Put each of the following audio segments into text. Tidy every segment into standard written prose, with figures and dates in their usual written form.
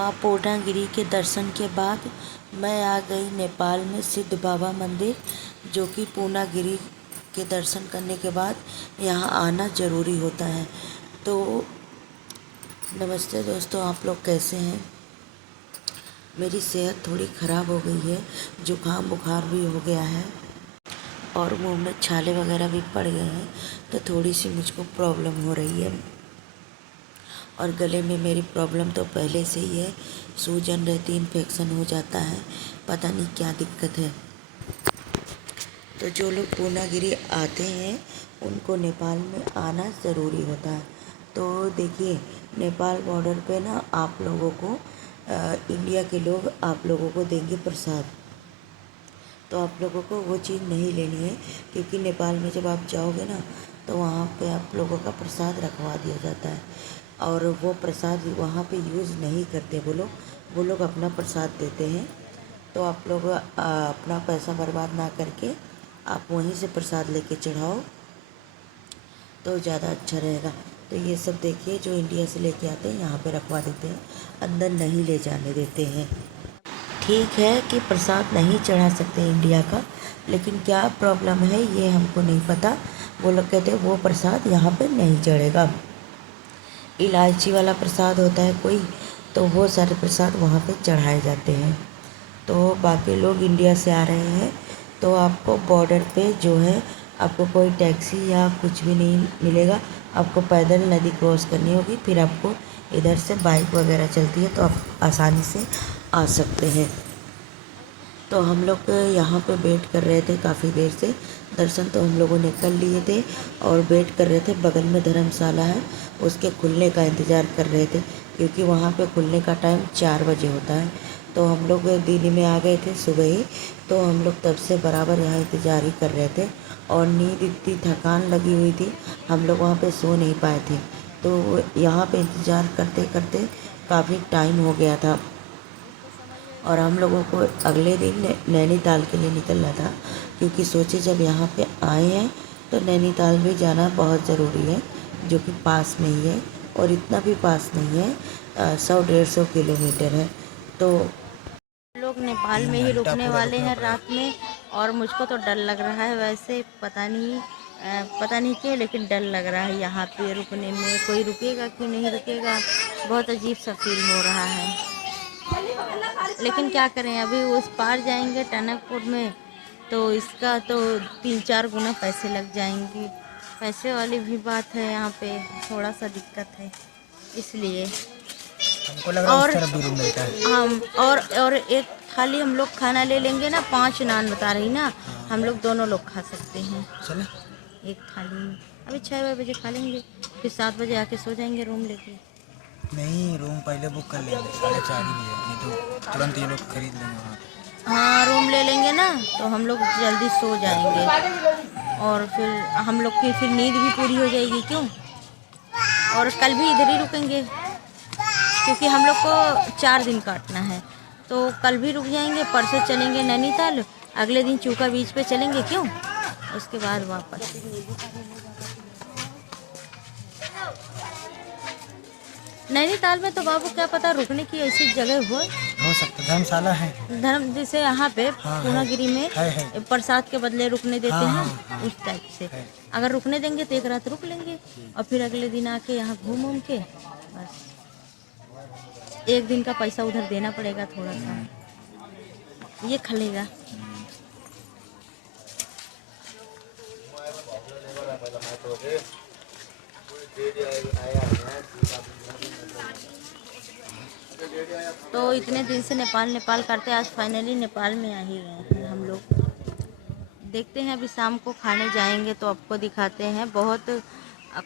माँ पूर्णागिरि के दर्शन के बाद मैं आ गई नेपाल में सिद्ध बाबा मंदिर, जो कि पूर्णागिरि के दर्शन करने के बाद यहाँ आना ज़रूरी होता है। तो नमस्ते दोस्तों, आप लोग कैसे हैं? मेरी सेहत थोड़ी ख़राब हो गई है, जुकाम बुखार भी हो गया है और मुंह में छाले वगैरह भी पड़ गए हैं, तो थोड़ी सी मुझको प्रॉब्लम हो रही है। और गले में मेरी प्रॉब्लम तो पहले से ही है, सूजन रहती, इन्फेक्शन हो जाता है, पता नहीं क्या दिक्कत है। तो जो लोग पूर्णागिरि आते हैं उनको नेपाल में आना ज़रूरी होता है। तो देखिए, नेपाल बॉर्डर पे ना आप लोगों को इंडिया के लोग आप लोगों को देंगे प्रसाद। तो आप लोगों को वो चीज़ नहीं लेनी है, क्योंकि नेपाल में जब आप जाओगे ना तो वहाँ पे आप लोगों का प्रसाद रखवा दिया जाता है और वो प्रसाद वहाँ पे यूज़ नहीं करते वो लोग अपना प्रसाद देते हैं। तो आप लोग अपना पैसा बर्बाद ना करके आप वहीं से प्रसाद लेके चढ़ाओ तो ज़्यादा अच्छा रहेगा। तो ये सब देखिए, जो इंडिया से लेके आते हैं यहाँ पे रखवा देते हैं, अंदर नहीं ले जाने देते हैं। ठीक है कि प्रसाद नहीं चढ़ा सकते इंडिया का, लेकिन क्या प्रॉब्लम है ये हमको नहीं पता। वो लोग कहते हैं वो प्रसाद यहाँ पे नहीं चढ़ेगा। इलायची वाला प्रसाद होता है कोई, तो वो सारे प्रसाद वहाँ पे चढ़ाए जाते हैं। तो बाकी लोग इंडिया से आ रहे हैं तो आपको बॉर्डर पे जो है आपको कोई टैक्सी या कुछ भी नहीं मिलेगा, आपको पैदल नदी क्रॉस करनी होगी, फिर आपको इधर से बाइक वगैरह चलती है तो आप आसानी से आ सकते हैं। तो हम लोग यहाँ पे वेट कर रहे थे काफ़ी देर से, दर्शन तो हम लोगों ने कर लिए थे और वेट कर रहे थे। बगल में धर्मशाला है, उसके खुलने का इंतज़ार कर रहे थे, क्योंकि वहाँ पे खुलने का टाइम 4 बजे होता है। तो हम लोग दिल्ली में आ गए थे सुबह ही, तो हम लोग तब से बराबर यहाँ इंतज़ार ही कर रहे थे और नींद इतनी थकान लगी हुई थी, हम लोग वहाँ पे सो नहीं पाए थे। तो यहाँ पे इंतज़ार करते करते काफ़ी टाइम हो गया था और हम लोगों को अगले दिन नैनीताल के लिए निकलना था, क्योंकि सोचे जब यहाँ पे आए हैं तो नैनीताल भी जाना बहुत ज़रूरी है, जो कि पास में ही है और इतना भी पास नहीं है, 100-150 किलोमीटर है। तो लोग नेपाल में ही रुकने वाले हैं रात में और मुझको तो डर लग रहा है। वैसे पता नहीं क्यों, लेकिन डर लग रहा है यहाँ पे रुकने में। कोई रुकेगा कि नहीं रुकेगा, बहुत अजीब सा फील हो रहा है। लेकिन क्या करें, अभी उस पार जाएंगे टनकपुर में तो इसका तो 3-4 गुना पैसे लग जाएंगे। पैसे वाली भी बात है, यहाँ पे थोड़ा सा दिक्कत है, इसलिए हमको लग रहा है और उस तरफ भी रूम मिलता है। हम और एक थाली हम लोग खाना ले लेंगे ना, 5 नान बता रही ना, हम लोग दोनों लोग खा सकते हैं चले एक थाली में। अभी 6 बजे खा लेंगे, फिर 7 बजे आके सो जाएंगे रूम लेके। नहीं, रूम पहले बुक कर लेंगे, 4:30 ही बजे, नहीं तो तुरंत ये लोग खरीद लेंगे वहाँ पे। हाँ, रूम ले लेंगे ना तो हम लोग जल्दी सो जाएंगे और फिर हम लोग की फिर नींद भी पूरी हो जाएगी। क्यों, और कल भी इधर ही रुकेंगे, क्योंकि हम लोग को 4 दिन काटना है। तो कल भी रुक जाएंगे, परसों चलेंगे नैनीताल, अगले दिन चूका बीच पे चलेंगे। क्यों, उसके बाद वापस। नैनीताल में तो बाबू क्या पता रुकने की ऐसी जगह हो सकता है धर्मशाला है। धर्म जैसे यहाँ पे हाँ, पूर्णागिरि में है। प्रसाद के बदले रुकने देते हाँ, हैं, हाँ, हाँ, उस टाइप से है। अगर रुकने देंगे तो एक रात रुक लेंगे और फिर अगले दिन आके यहाँ घूम के बस। एक दिन का पैसा उधर देना पड़ेगा थोड़ा सा, ये खलेगा। तो इतने दिन से नेपाल करते आज फाइनली नेपाल में आ ही गए हैं हम लोग। देखते हैं, अभी शाम को खाने जाएंगे तो आपको दिखाते हैं। बहुत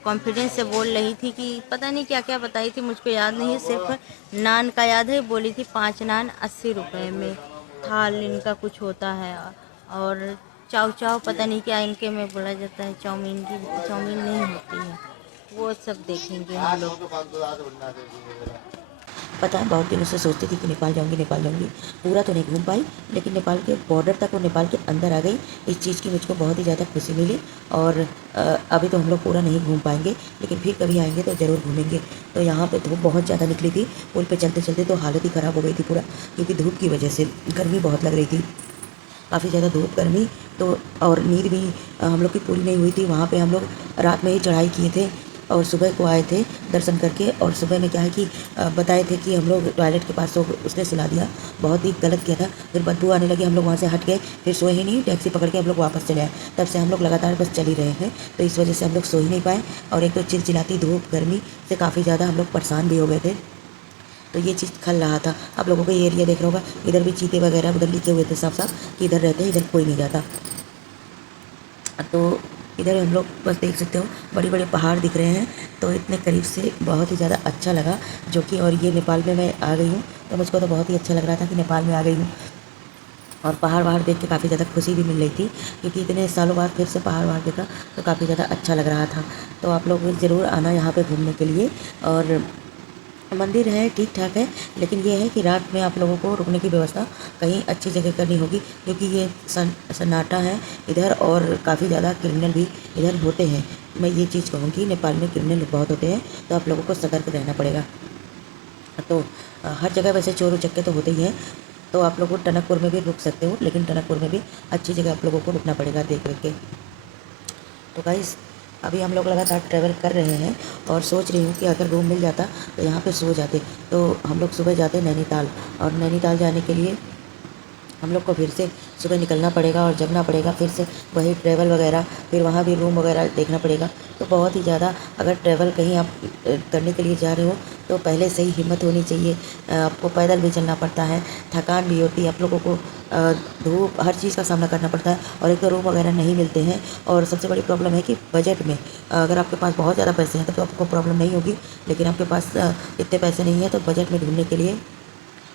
कॉन्फिडेंस से बोल रही थी कि पता नहीं क्या क्या बताई थी, मुझको याद नहीं है, सिर्फ नान का याद है। बोली थी 5 नान 80 रुपये में, थाल इनका कुछ होता है। और चाव चाव पता नहीं क्या इनके में बोला जाता है, चाउमीन नहीं होती है, वो सब देखेंगे हम लोग। पता है बहुत दिनों से सोचती थी कि नेपाल जाऊंगी नेपाल जाऊंगी, पूरा तो नहीं घूम पाई, लेकिन नेपाल के बॉर्डर तक और नेपाल के अंदर आ गई। इस चीज़ की मुझको बहुत ही ज़्यादा खुशी मिली। और अभी तो हम लोग पूरा नहीं घूम पाएंगे, लेकिन फिर कभी आएंगे तो ज़रूर घूमेंगे। तो यहाँ पे धूप बहुत ज़्यादा निकली थी, पुल पे चलते चलते तो हालत ही ख़राब हो गई थी पूरा, क्योंकि धूप की वजह से गर्मी बहुत लग रही थी, काफ़ी ज़्यादा धूप गर्मी। तो और नींद भी हम लोग की पूरी नहीं हुई थी। वहाँ पे हम लोग रात में ही चढ़ाई किए थे और सुबह को आए थे दर्शन करके। और सुबह में क्या है कि बताए थे कि हम लोग टॉयलेट के पास, तो उसने सुला दिया, बहुत ही गलत किया था। फिर बदबू आने लगी, हम लोग वहाँ से हट गए, फिर सोए ही नहीं, टैक्सी पकड़ के हम लोग वापस चले आए। तब से हम लोग लगातार बस चल ही रहे हैं, तो इस वजह से हम लोग सो ही नहीं पाए। और एक तो चिलचिलाती धूप गर्मी से काफ़ी ज़्यादा हम लोग परेशान भी हो गए थे। तो ये चीज़ खल रहा था। आप लोगों को ये एरिया देख रहा होगा, इधर भी चीते वगैरह उधर लिखे हुए थे साफ साफ कि इधर रहते हैं, इधर कोई नहीं जाता। तो इधर हम लोग बस देख सकते हो बड़े बड़े पहाड़ दिख रहे हैं, तो इतने करीब से बहुत ही ज़्यादा अच्छा लगा जो कि। और ये नेपाल में मैं आ गई हूँ, तो मुझको तो बहुत ही अच्छा लग रहा था कि नेपाल में आ गई हूँ। और पहाड़ वहाड़ देख के काफ़ी ज़्यादा खुशी भी मिल रही थी, क्योंकि इतने सालों बाद फिर से पहाड़ वहाड़ देखा तो काफ़ी ज़्यादा अच्छा लग रहा था। तो आप लोग भी ज़रूर आना यहाँ पे घूमने के लिए। और मंदिर है ठीक ठाक है, लेकिन ये है कि रात में आप लोगों को रुकने की व्यवस्था कहीं अच्छी जगह करनी होगी, क्योंकि ये सन्नाटा है इधर और काफ़ी ज़्यादा क्रिमिनल भी इधर होते हैं। मैं ये चीज़ कहूँगी, नेपाल में क्रिमिनल बहुत होते हैं, तो आप लोगों को सतर्क रहना पड़ेगा। तो हर जगह वैसे चोर उचक्के तो होते ही हैं। तो आप लोग टनकपुर में भी रुक सकते हो, लेकिन टनकपुर में भी अच्छी जगह आप लोगों को रुकना पड़ेगा देख रेख के। तो गाइस, अभी हम लोग लगातार ट्रैवल कर रहे हैं और सोच रही हूँ कि अगर रूम मिल जाता तो यहाँ पे सो जाते। तो हम लोग सुबह जाते नैनीताल, और नैनीताल जाने के लिए हम लोग को फिर से सुबह निकलना पड़ेगा और जगना पड़ेगा, फिर से वही ट्रैवल वगैरह, फिर वहाँ भी रूम वगैरह देखना पड़ेगा। तो बहुत ही ज़्यादा, अगर ट्रैवल कहीं आप करने के लिए जा रहे हो तो पहले से ही हिम्मत होनी चाहिए। आपको पैदल भी चलना पड़ता है, थकान भी होती है आप लोगों को, धूप, हर चीज़ का सामना करना पड़ता है। और एक तो रूम वगैरह नहीं मिलते हैं। और सबसे बड़ी प्रॉब्लम है कि बजट में, अगर आपके पास बहुत ज़्यादा पैसे हैं तो आपको प्रॉब्लम नहीं होगी, लेकिन आपके पास इतने पैसे नहीं हैं तो बजट में ढूंढने के लिए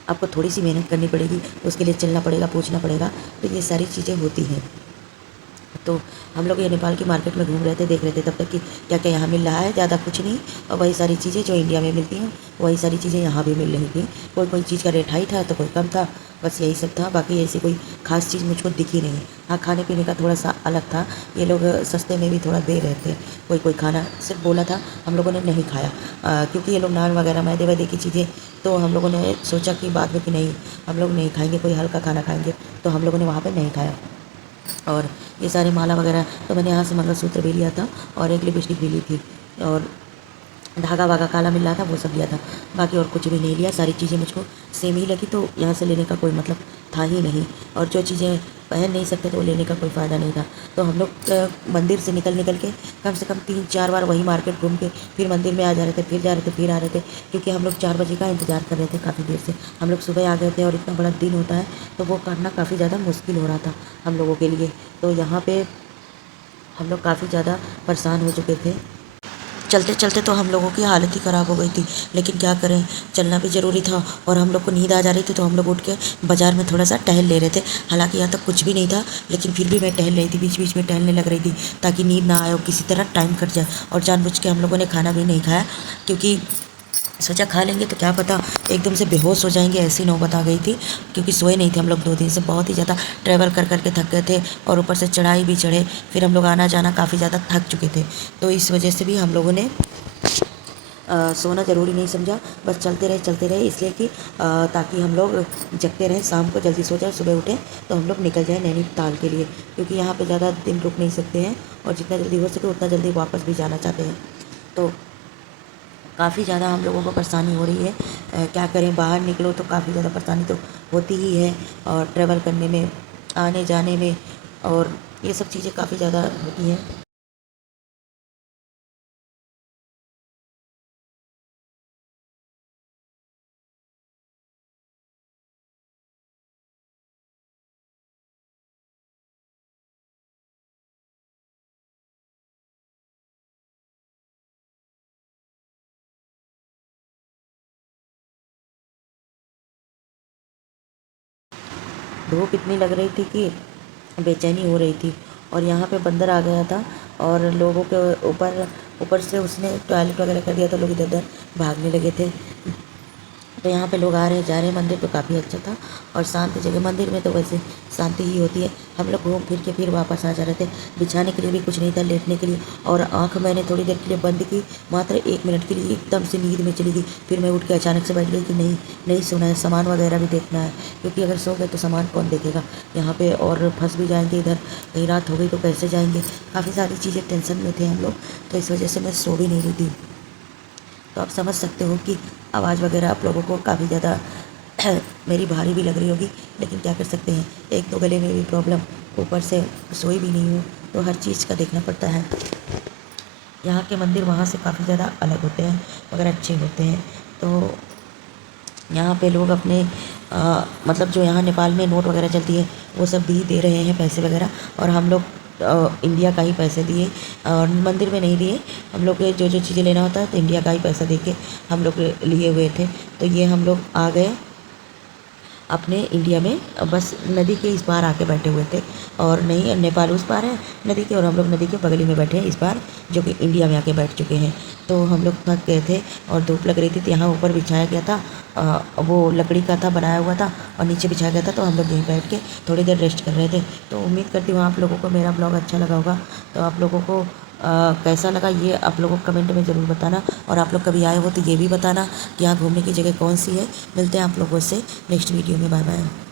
आपको थोड़ी सी मेहनत करनी पड़ेगी, उसके लिए चलना पड़ेगा, पूछना पड़ेगा। तो ये सारी चीज़ें होती हैं। तो हम लोग ये नेपाल की मार्केट में घूम रहे थे, देख रहे थे तब तक कि क्या क्या यहाँ मिल रहा है, ज़्यादा कुछ नहीं। और वही सारी चीज़ें जो इंडिया में मिलती हैं वही सारी चीज़ें यहाँ भी मिल रही थी। कोई कोई चीज़ का रेट हाई था तो कोई कम था, बस यही सब था। बाकी ऐसी कोई ख़ास चीज़ मुझको दिखी नहीं। हाँ, खाने पीने का थोड़ा सा अलग था, ये लोग सस्ते में भी थोड़ा दे रहे थे। कोई कोई खाना सिर्फ बोला था, हम लोगों ने नहीं खाया, क्योंकि ये लोग नान वगैरह मैदे वैदे की चीज़ें, तो हम लोगों ने सोचा कि बाद में कि नहीं, हम लोग नहीं खाएंगे, कोई हल्का खाना खाएंगे। तो हम लोगों ने वहाँ पर नहीं खाया। और ये सारे माला वगैरह तो मैंने यहाँ से मंगलसूत्र भी लिया था और एक लिपस्टिक भी ली थी, और धागा वागा काला मिल रहा था वो सब लिया था। बाकी और कुछ भी नहीं लिया, सारी चीज़ें मुझको सेम ही लगी, तो यहाँ से लेने का कोई मतलब था ही नहीं। और जो चीज़ें पहन नहीं सकते तो वो लेने का कोई फ़ायदा नहीं था। तो हम लोग मंदिर से निकल निकल के कम से कम 3-4 बार वही मार्केट घूम के फिर मंदिर में आ जा रहे थे, फिर जा रहे थे, फिर आ रहे थे, क्योंकि हम लोग 4 बजे का इंतज़ार कर रहे थे काफ़ी देर से। हम लोग सुबह आ गए थे और इतना बड़ा दिन होता है तो वो करना काफ़ी ज़्यादा मुश्किल हो रहा था हम लोगों के लिए। तो यहाँ पे हम लोग काफ़ी ज़्यादा परेशान हो चुके थे। चलते चलते तो हम लोगों की हालत ही ख़राब हो गई थी, लेकिन क्या करें, चलना भी ज़रूरी था। और हम लोग को नींद आ जा रही थी तो हम लोग उठ के बाज़ार में थोड़ा सा टहल ले रहे थे। हालांकि यहाँ तक कुछ भी नहीं था, लेकिन फिर भी मैं टहल रही थी, बीच बीच में टहलने लग रही थी ताकि नींद ना आए और किसी तरह टाइम कट जाए। और जानबूझ के हम लोगों ने खाना भी नहीं खाया, क्योंकि सोचा खा लेंगे तो क्या पता एकदम से बेहोश हो जाएंगे, ऐसी नौबत आ गई थी। क्योंकि सोए नहीं थे हम लोग 2 दिन से, बहुत ही ज़्यादा ट्रैवल कर कर के थक गए थे, और ऊपर से चढ़ाई भी चढ़े, फिर हम लोग आना जाना काफ़ी ज़्यादा थक चुके थे। तो इस वजह से भी हम लोगों ने सोना ज़रूरी नहीं समझा, बस चलते रहे, इसलिए कि ताकि हम लोग जगते रहें, शाम को जल्दी सो जाए, सुबह उठें तो हम लोग निकल जाएँ नैनीताल के लिए, क्योंकि यहाँ पे ज़्यादा दिन रुक नहीं सकते हैं और जितना जल्दी हो सके उतना जल्दी वापस भी जाना चाहते हैं। तो काफ़ी ज़्यादा हम लोगों को परेशानी हो रही है। क्या करें, बाहर निकलो तो काफ़ी ज़्यादा परेशानी तो होती ही है, और ट्रैवल करने में, आने जाने में, और ये सब चीज़ें काफ़ी ज़्यादा होती हैं। धूप इतनी लग रही थी कि बेचैनी हो रही थी। और यहाँ पे बंदर आ गया था और लोगों के ऊपर ऊपर से उसने टॉयलेट वगैरह कर दिया तो लोग इधर उधर भागने लगे थे। तो यहाँ पे लोग आ रहे जा रहे हैं। मंदिर तो काफ़ी अच्छा था और शांत जगह, मंदिर में तो वैसे शांति ही होती है। हम लोग घूम फिर के फिर वापस आ जा रहे थे। बिछाने के लिए भी कुछ नहीं था, लेटने के लिए, और आँख मैंने थोड़ी देर के लिए बंद की, मात्र 1 मिनट के लिए, एकदम से नींद में चली गई। फिर मैं उठ के अचानक से बैठ गई कि नहीं नहीं सोना है, सामान वगैरह भी देखना है, क्योंकि अगर सो गए तो सामान कौन देखेगा यहाँ पे, और फंस भी जाएंगे इधर, कहीं रात हो गई तो कैसे जाएंगे। काफ़ी सारी चीज़ें टेंशन में थे हम लोग, तो इस वजह से मैं सो भी नहीं रही थी। तो आप समझ सकते हो कि आवाज़ वगैरह आप लोगों को काफ़ी ज़्यादा मेरी भारी भी लग रही होगी, लेकिन क्या कर सकते हैं, एक तो गले में भी प्रॉब्लम, ऊपर से सोई भी नहीं हूँ, तो हर चीज़ का देखना पड़ता है। यहाँ के मंदिर वहाँ से काफ़ी ज़्यादा अलग होते हैं, मगर अच्छे होते हैं। तो यहाँ पे लोग अपने मतलब जो यहाँ नेपाल में नोट वगैरह चलती है वो सब भी दे रहे हैं, पैसे वगैरह, और हम लोग इंडिया का ही पैसे दिए, और मंदिर में नहीं दिए। हम लोग को जो जो चीज़ें लेना होता है तो इंडिया का ही पैसा दे के हम लोग लिए हुए थे। तो ये हम लोग आ गए अपने इंडिया में, बस नदी के इस पार आके बैठे हुए थे, और नहीं नेपाल उस पार है नदी के, और हम लोग नदी के बगल ही में बैठे हैं इस पार, जो कि इंडिया में आके बैठ चुके हैं। तो हम लोग थक गए थे और धूप लग रही थी, तो यहाँ ऊपर बिछाया गया था, वो लकड़ी का था, बनाया हुआ था, और नीचे बिछाया गया था, तो हम लोग यहीं बैठ के थोड़ी देर रेस्ट कर रहे थे। तो उम्मीद करती हूँ आप लोगों को मेरा ब्लॉग अच्छा लगा होगा। तो आप लोगों को कैसा लगा ये आप लोगों को कमेंट में ज़रूर बताना, और आप लोग कभी आए हो तो ये भी बताना कि यहाँ घूमने की जगह कौन सी है। मिलते हैं आप लोगों से नेक्स्ट वीडियो में। Bye bye.